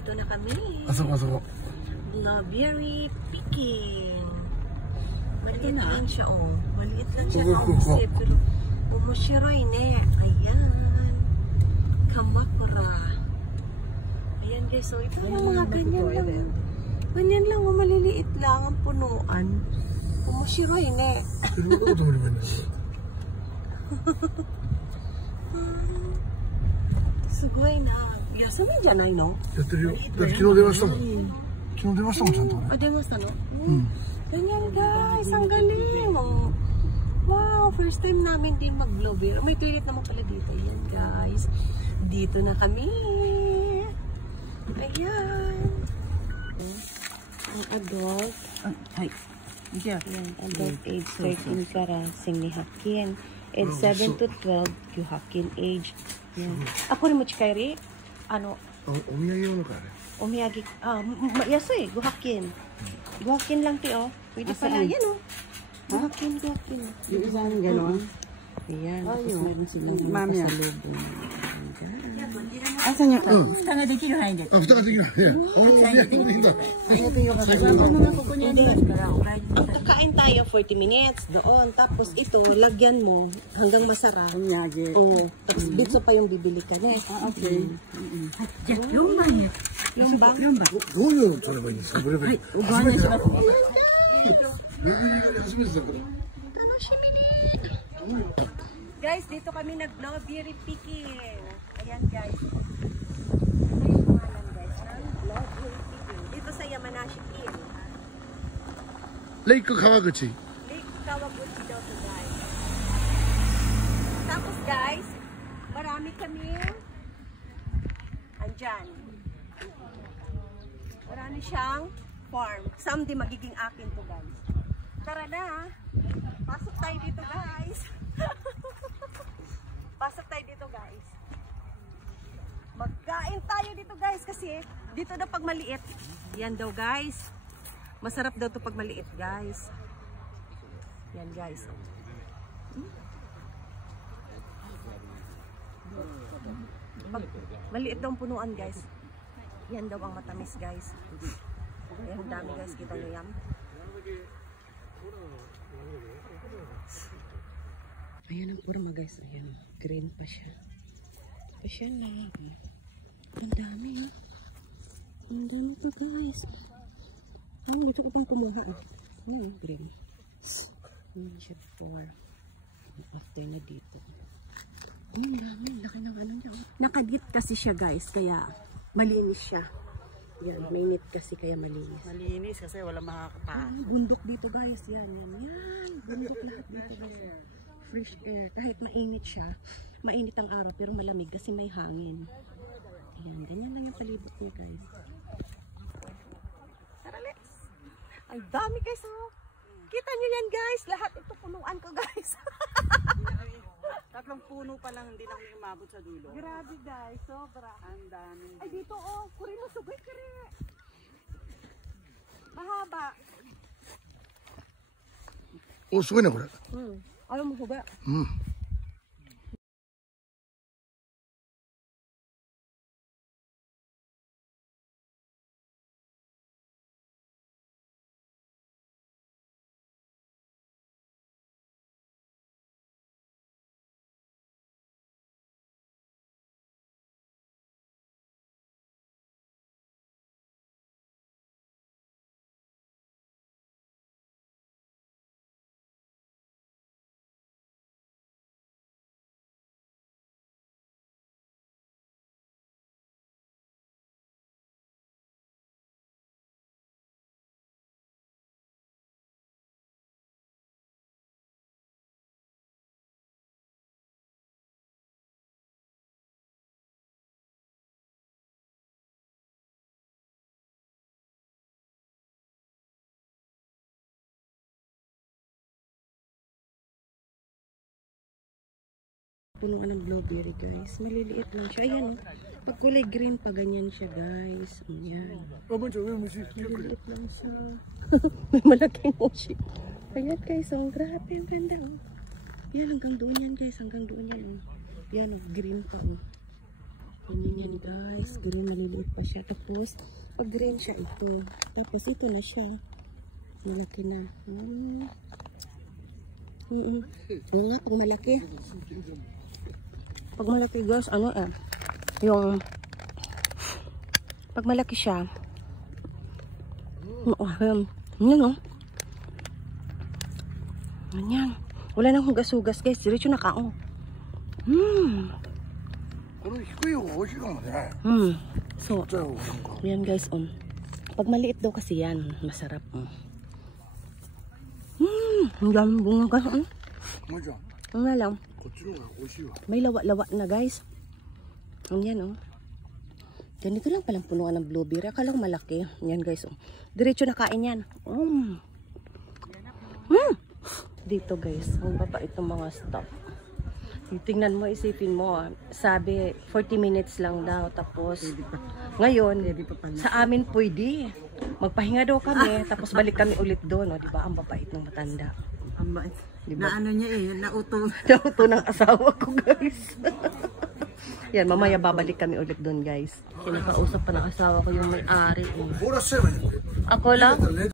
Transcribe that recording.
Dito na kami. Asok. Blueberry picking. Maliit lang siya, oh. Maliit lang siya kasi, pero umushiroy ne. Ayan. Kamakura. Ayan guys, so ito yung mga ganyan lang. Ganyan lang, oh, maliliit lang ang punuan. Umushiroy ne. Sugoi na. Yasaminじゃないの? やってるよ。だって昨日電話したもん。昨日電話したもん、ちゃんとね。Ah,電話したの? Ganyan guys, ang galing. Wow, first time namin din mag-blueberry. May toilet naman pala dito. Ayan guys. Dito na kami. Ayan. Ang adult. Ay. Ayan, adult age 13 para singnihakin. Age 7 to 12, yuhakin age. Ayan. Ako rin mo chikairi. Ano?お土産用のかあれ。お土産、安い、500円。500円lang ti, oh. Pwede pala, yan, oh. 500円. Yung isang gano'n. Ayan. Meron silang Mami, pasalubong. Asan yung Futa nga dekiru hain desu. あ、蓋ができない。いや、お土産でいいんだ。 Kakain tayo 40 minutes doon. Tapos ito, lagyan mo hanggang masarap. Unyage. Oo. Tapos dito pa yung bibili ka na. Okay. Yung ba? Yung ba? どういうの取ればいいんですか、ブルーベリー。おご案内します。ブルーベリーが初めてだから。 Guys, dito kami nag-blueberry picking. Ayan guys. Ito yung pangalan guys ng blueberry picking. Dito sa Yamanashi Inn. レイク川口。 Lake Kawaguchi daw to guys. Tapos guys, marami kami andyan. Marami siyang farm. Someday magiging akin to guys. Tara na. Pasok tayo dito guys. Pasok tayo dito guys. Magkain tayo dito guys kasi dito daw pag maliit. Yan daw guys. Masarap daw to pag maliit guys. Yan guys. Pag maliit daw ang punuan guys. Yan daw ang matamis guys. Yan dami guys, kita nyo yan. Ayan ang kurma guys. Ayan. Green pa siya. Pa siya na. Ang dami ha. Ang dami pa guys. Dito ko pang kumuha. Ayan, green. Ayan siya 4. After na dito. Ang dami. Laki ng ano niya. Nakadit kasi siya guys. Kaya malinis siya. Yan. May knit kasi kaya malinis. Malinis kasi wala makakataas. Bundok dito guys. Yan. Bundok lahat dito guys. Fresh air. Kahit mainit siya, mainit ang araw pero malamig kasi may hangin. Ayan, ganyan lang yung palibot niya guys. Tara let's! Ang dami guys oh! Kita nyo yan guys! Lahat ito punuan ko guys! Tatlong puno pa lang hindi lang umabot sa dulo. Grabe guys, sobra. Ang dami. Ay dito oh! Kuri mo sugay kare! Mahaba! お、すごいねこれ。 Ayaw mo huga? うん。Punuan ng blueberry guys. Maliliit lang siya. Ayan. Pag kulay green pa ganyan siya guys. Ayan. Maliliit lang siya. May malaking mochi. Ayan guys. Oh, grabe. Ang ganda. Oh. Yan hanggang doon yan guys. Hanggang doon yan. Yan green pa. Oh. Ganyan yan guys. Green, maliliit pa siya. Tapos, pag green siya ito. Tapos, ito na siya. Malaki na. Oo nga, pag malaki. Pag malaki guys, ano yung pag malaki siya, yan o. Ganyan. Wala nang hugas-hugas guys. Diretso na kaong. これ低い方が美味しいかもね。 So, じゃあなんか yan guys. Pag maliit daw kasi yan, masarap. Ang daming bunga guys. もうじゃん Ang nga lang. こっちの方が美味しいわ。 May lawa-lawa na guys. Yan Ganito lang palang punuan ng blueberry. Akala ko malaki. Yan guys. Diretso na kain yan. Dito guys. Ang baba itong mga stop. Tingnan mo, isipin mo. Sabi, 40 minutes lang daw. Tapos, ngayon, sa amin pwede. Magpahinga daw kami. Tapos balik kami ulit doon. Diba? Ang babait ng matanda. Diba? Na ano niya nauto. Nauto ng asawa ko guys. Yan, mamaya babalik kami ulit doon guys. Kinakausap pa ng asawa ko yung may-ari. 凍らせちゃえばいいんだよ。 Ako lang?